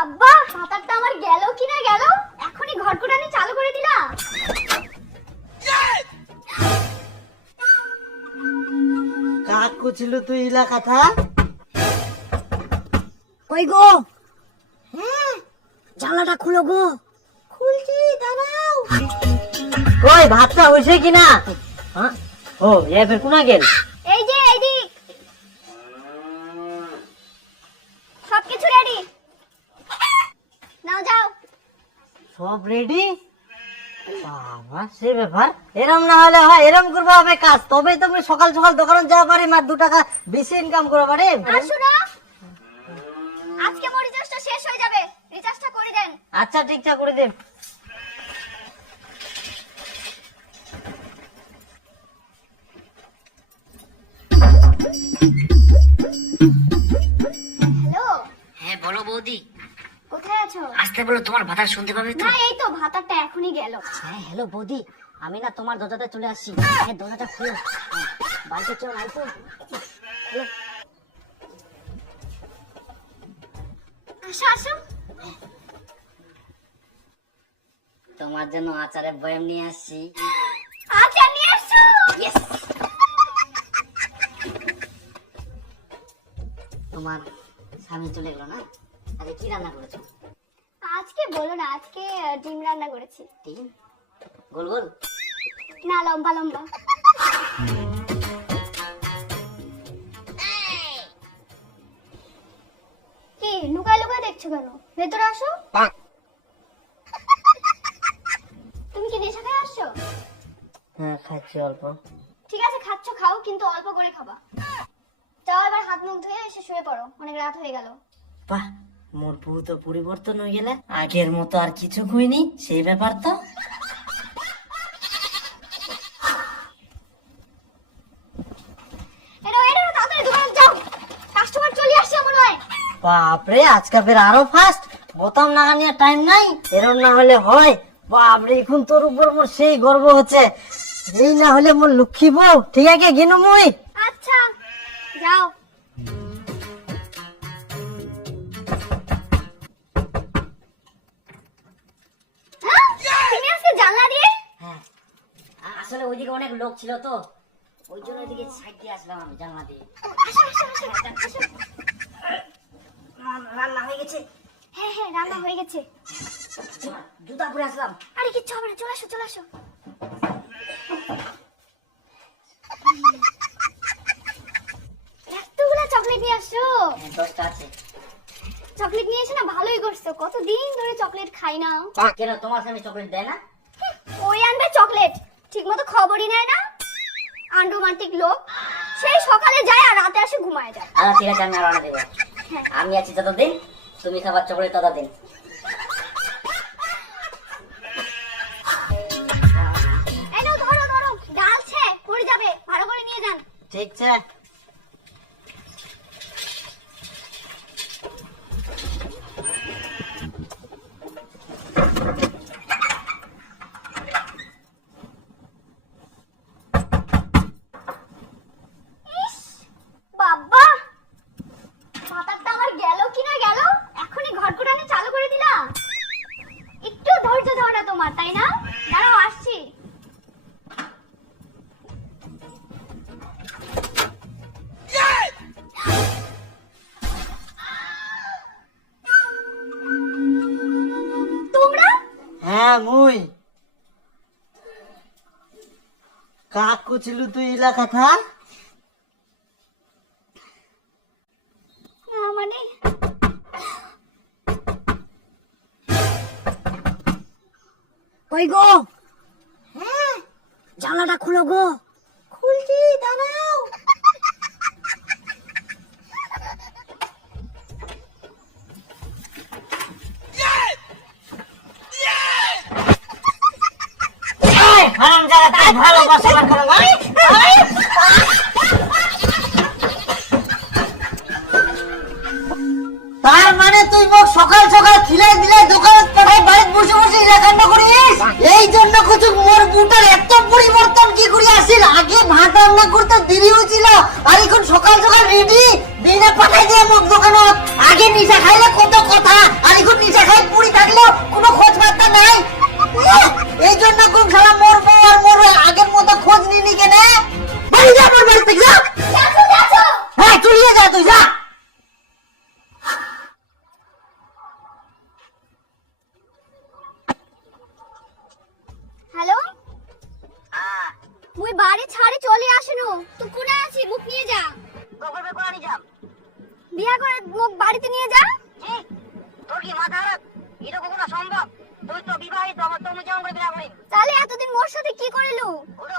বাবা, সাঁতারটা আমার গেল কি না গেল, এখনই ঘটঘটানি চালু করে দিলা। কাক কুছিল তুই ইলা কথা। ওই গো, হ্যাঁ জানলাটা খুলো গো। খুলছি, দাঁড়াও। ওই ভাতটা হইছে কিনা? হ্যাঁ ও এ ফের কোনা গেল? এই যে এইদিক, সবকিছু রেডি, নাও যাও। সব রেডি? বাবা সে ব্যাপার, এরম না হলে হয়, এরম করবো হবে কাজ, তবেই তো আমি সকাল সকাল দোকানে যাওয়া পারি, আর 2 টাকা বেশি ইনকাম করবো পারি। আর শুনো, আজকে মোর রিচার্জটা শেষ হয়ে যাবে, রিচার্জটা করে দেন। আচ্ছা ঠিকঠাক করে দে। হ্যালো, হ্যাঁ বলো বৌদি। কোথায় আছো? আসতে বলো, তোমার ভাতা শুনতে পাবে তো। না, এই তো ভাতারটা এখনই গেল। হ্যাঁ হ্যালো বৌদি, আমি না তোমার দরজাতে চলে আসছি। হ্যাঁ দরজাটা খুলো, বাড়িতে চল নাই তো। আসো আসো। তোমার জন্য আচারের বয়াম নিয়ে আসছি। আচ্ছা নিয়ে আসো। তোমার স্বামী চলে গেল না, আরে কি রান্না করেছো? আজকে বলো না, আজকে ডিম রান্না করেছি। ডিম গোল গোল? না, লম্বা লম্বা। কি লুকায় লুকায় দেখছো কেন? ভেতরে আসো। তুমি কি নেশা খেয়ে আসছো? হ্যাঁ খাচ্ছি অল্প। ঠিক আছে, খাচ্ছ খাও, কিন্তু অল্প করে খাবা। যাও এবার হাত মুখ ধুয়ে এসে শুয়ে পড়ো, অনেক রাত হয়ে গেল। বাহ, মোর বউ তো পরিবর্তন হয়ে গেলে, আগের মতো আর কিছু কইনি, সেই ব্যাপার তো। এনো এনো, তাড়াতাড়ি দোকানে যাও, কাস্টমার চলে আসছে মনে হয়। বাপরে, আজকে ফের আরো ফাস্ট, বোতাম লাগানোর টাইম নাই, এরম না হলে হয়। বাপরে, এখন তোর উপর মোর সেই গর্ব হচ্ছে, এই না হলে মোর লক্ষ্মী বউ। ঠিক আছে গেনু মুই। আচ্ছা যাও। হ্যাঁ? তুমি আজকে জানলা দিয়ে? হ্যাঁ আসলে ওইদিকে অনেক লোক ছিল তো, ওই জন্য ওইদিকে সাইড দিয়ে আসলাম আমি জানলা দিয়ে। আসো আসো আসো আসো। রান্না হয়ে গেছে? হ্যাঁ হ্যাঁ, রান্না হয়ে গেছে। জুতা পরে আসলাম। আরে কিচ্ছু হবে না, চলে আসো চলে আসো। এতগুলা চকলেট নিয়ে আসছো? হ্যাঁ 10টা আছে। চকলেট নিয়ে এসে না ভালোই করছো, কতদিন ধরে চকলেট খাই না। কেন তোমার স্বামী চকলেট দেয় না? ওই আনবে চকলেট, ঠিক মতো খবরই নেয় না, আন্ডোমান্টিক লোক। সেই সকালে যায় আর রাতে আসে ঘুমায় যায়। আচ্ছা ঠিক আছে, আমি আর আনা দেবো। হ্যাঁ। আমি আছি ততদিন, তুমি খাবার চকলেট ততদিন। এই নাও, ধরো ধরো, ডালছে পড়ে যাবে, ভালো করে নিয়ে যান। ঠিক আছে। ইস বাবা, ভাতারটা আমার গেল কি না গেল, এখনই ঘটঘটানি চালু করে দিলা। একটু ধৈর্য ধরো না তোমার, তাই না? দাঁড়াও আসছি। তোমরা? হ্যাঁ মুই। কাক কুছিল তুই ইলা কথা। না মানে, ওই গো, হ্যাঁ জানলাটা খুলো গো। খুলছি, দাঁড়াও। হারামজাদা, ভালোবাসা করো না। তার মানে তুই মোক সকাল সকাল খিলাই দিলে, দোকানে পাঠাই, বাড়িতে বসে বসে ইলাকান্ড করিস। এই জন্য কিছু মোর বুটার এত পরিবর্তন কি করে আসিল? আগে ভাত রান্না করতে দেরি হয়েছিল, আর এখন সকাল সকাল রেডি দিনে পাঠাই দিয়ে মোক দোকানত। আগে নিশা খাইলে কত কথা, আর এখন কোনো খোঁজ বার্তা নাই। এই জন্য খুব শালা মরবো আর মরবো, আগের মতো খোঁজ নিনি কেনে? বাড়ি যা, আমার বাড়ি থেকে যা। যাচ্ছো যাচ্ছো। হ্যাঁ চলিয়ে যা, তুই যা। হ্যালো, মুই বাড়ি ছাড়ি চলে আসনু, তুই কোনে আছি? মুখ নিয়ে যা। কবে কোন আনি যাম? বিয়া করে মুখ বাড়িতে নিয়ে যা। কি তোর কি মাথা খারাপ? এটা কখনো সম্ভব? তুই তো বিবাহিত, আমার তো যেমন করে বিয়া করি। তাহলে এতদিন মোর সাথে কি করিলু? ওটা